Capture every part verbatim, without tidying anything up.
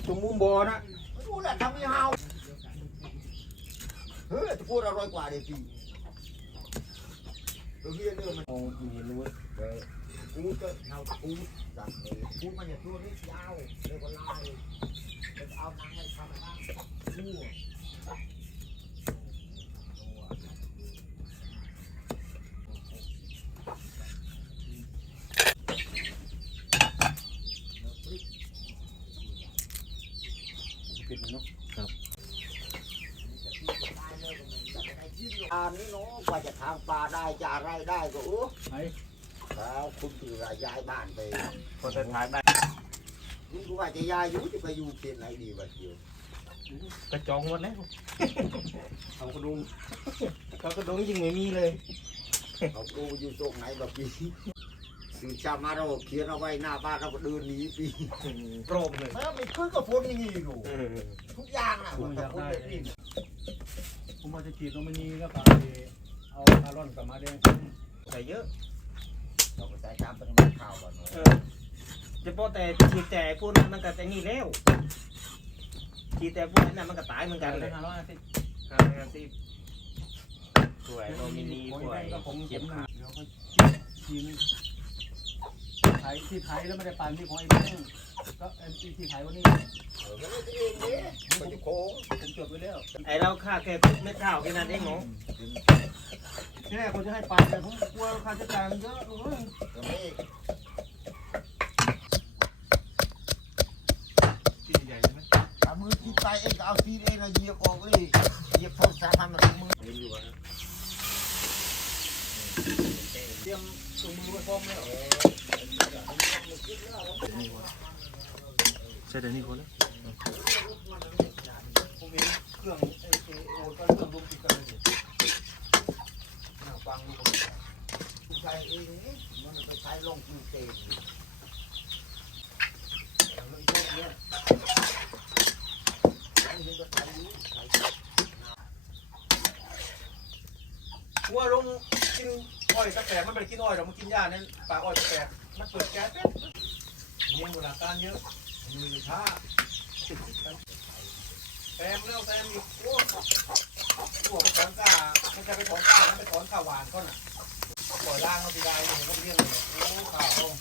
จมูกบ่อนะไม่รู้แหละทำยังไงเฮ้ยจะพูดอร่อยกว่าเดี๋ยวพี่ตัวเฮียเนื้อมันโอ้ยรู้เลยกูก็เอากูจับเลยกูมันอย่าตัวนี้ยาวเลยก็ไล่จะเอานางไปทำอะไรกูปิดมันเนาะครับอันนี้เนาะกว่าจะทางปลาได้จะอะไรได้ก็โอ้ไอ้แล้วคุณถือย้ายบ้านไปคนสุดท้ายบ้านคุณกูว่าจะย้ายอยู่จะไปอยู่เป็นไหนดีวะเดียวกระจองหมดแล้วเขากระดุมเขากระดุมยิงไม่มีเลยเขาดูอยู่ตรงไหนแบบนี้สื่อชามาเราเขียนเอาไว้หน้าบ้านเราก็เดินหนีปีโปรบเลยแล้วไม่ขึ้นกับพ้นอย่างนี้อยู่ทุกอย่างนะมันจะพ้นแบบนี้ผมมาจะจีบตรงนี้ก็ไปเอาคาร์ลอนกับมาแดงใส่เยอะเราก็ใส่ตามเป็นมันข่าวก่อนเออจะพอแต่จีบแต่พวกนั้นมันก็แต่นี่แล้วจีบแต่พวกนั้นมันก็ตายเหมือนกันเลยห้าร้อยห้าสิบห้าร้อยห้าสิบสวยโนมินีสวยผมเก็บขาเดี๋ยวก็จีนไทยที่ไทยแล้วไม่ได้ปันที่ของไอ้เพื่อนก็ไอ้ที่ไทยวันนี้เออไม่ได้เองเนี่ยมันจะโค้งผมจดไว้แล้วไอ้เราค่าแค่เม็ดข้าวแค่นั้นเองเนาะที่แรกผมจะให้ปันแต่ผมกลัวค่าใช้จ่ายมันเยอะเลยที่ใหญ่ใช่ไหมเอามือที่ไปเองก็เอาซีเองนะเหยียบออกเลยเหยียบโทรศัพท์ทำแบบมือเตรียมถุงมือไว้พร้อมแล้วใช่เดี๋ยวนี้คนแล้วผมเองเครื่องเอเอโอก็เครื่องลงติดกันเลยน่าฟังดูคนใช้เองนี่มันไปใช้ลงคิวเต็มเนี่ยวัวลงกินอ้อยตะแกรงมันไม่ได้กินอ้อยหรอกมันกินหญ้าเนี่ยปลาอ้อยตะแกรงมันเปิดแก๊สเป็นมีมูลค่าเยอะมีค่าแซมแล้วแซมอีกโอ้หัวไปถอนก้าไม่ใช่ไปถอนก้านะไปถอนข้าวหวานก็น่ะปล่อยล่างเขาไปได้เลยเขาเลี้ยงเลยโอ้ข้าวลง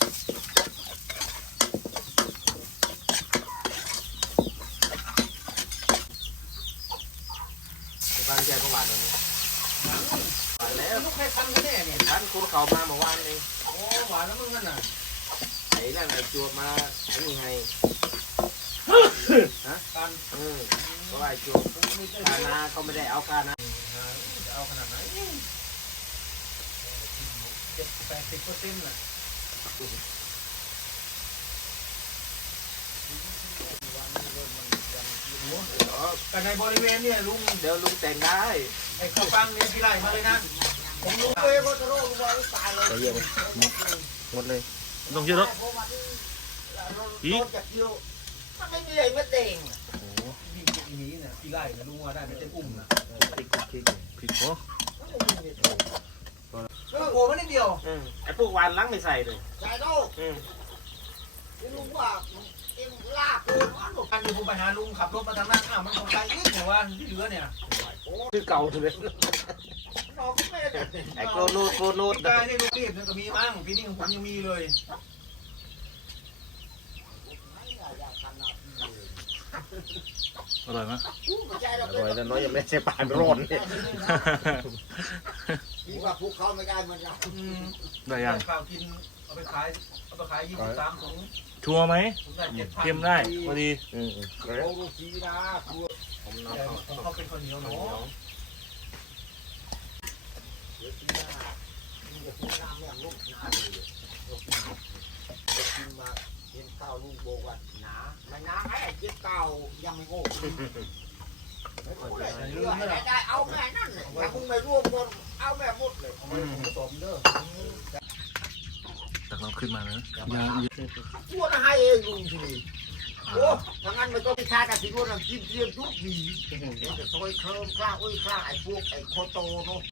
บ้านใจก็หวานเลยหวานแล้วลูกใครทำกันแน่เนี่ยท่านคุณเขามาเมื่อวานเองโอ้หวานแล้วมึงนั่นน่ะไอ้นั่นไอ้จวบมาอันนี้ไงฮะการเออก็ไอ้จวบกานาเขาไม่ได้เอากานาจะเอาขนาดไหนเจ็ดแปดสิบเปอร์เซ็นต์น่ะกันในบริเวณเนี่ยลุงเดี๋ยวลุงแต่งได้ไอ้ข้าวปังเนี่ยที่ไล่มาเลยนะผมลุงเลยก็จะโรคว่าตายเลยเยอะหมดเลยต้องเยอะแล้วอีกมันไม่มีอะไรมาเต่งโอ้ยิ่งอีนี้เนี่ยที่ไล่นะลุงว่าได้ไม่เต็มอุ้มนะพริกพริกพริกโอ้โหมันนิดเดียวไอ้พวกวานล้างไม่ใส่เลยใส่เท่าลุงว่าเอ็มลากเกินวันหมดการอยู่ผมไปหาลุงขับรถมาทางนั้นอ้าวมันของใครอีกเนี่ยว่าที่เหลือเนี่ยคือเก่าเลยไอ้โกโนโกโนได้นี่ลูกรีบเนี่ยก็มีมั้งปีนี้ของผมยังมีเลยอร่อยไหมอร่อยแต่น้อยยังไม่ใช่ปานร้อนเนี่ยดีกว่าพวกเขาไม่ได้มันยังได้ยังข้าวกินเอาไปขายเอาไปขายยี่สิบสามถุงชัวร์ไหมเตรียมได้พอดีโอ้โหชีนะชัวร์ผมน้ำเขาเป็นคนเหนียวหนูเดี๋ยวชีนะมึงจะพูดน้ำเนี่ยลูกหนาเลยลูกหนาเด็กกินมาเห็นข้าวลูกโบกันหนาไม่หนาไอ้เจ็บเก่ายังไม่โง่ไม่ได้ได้เอาแม่นั่นเลยถ้ามึงไม่ร่วมกันเอาแม่หมดเลยผสมเด้อแต่เราขึ้นมาแล้วชั่วนะให้เองลุงทีนี้โอ้ถ้างั้นมันก็ไม่ค่ากันสิว่าน้ำจิ้มเตรียมทุกทีเห็นแต่ซอยเคลิ้มข้าอุ้ยข้าไอ้พวกไอ้โคโตเนาะ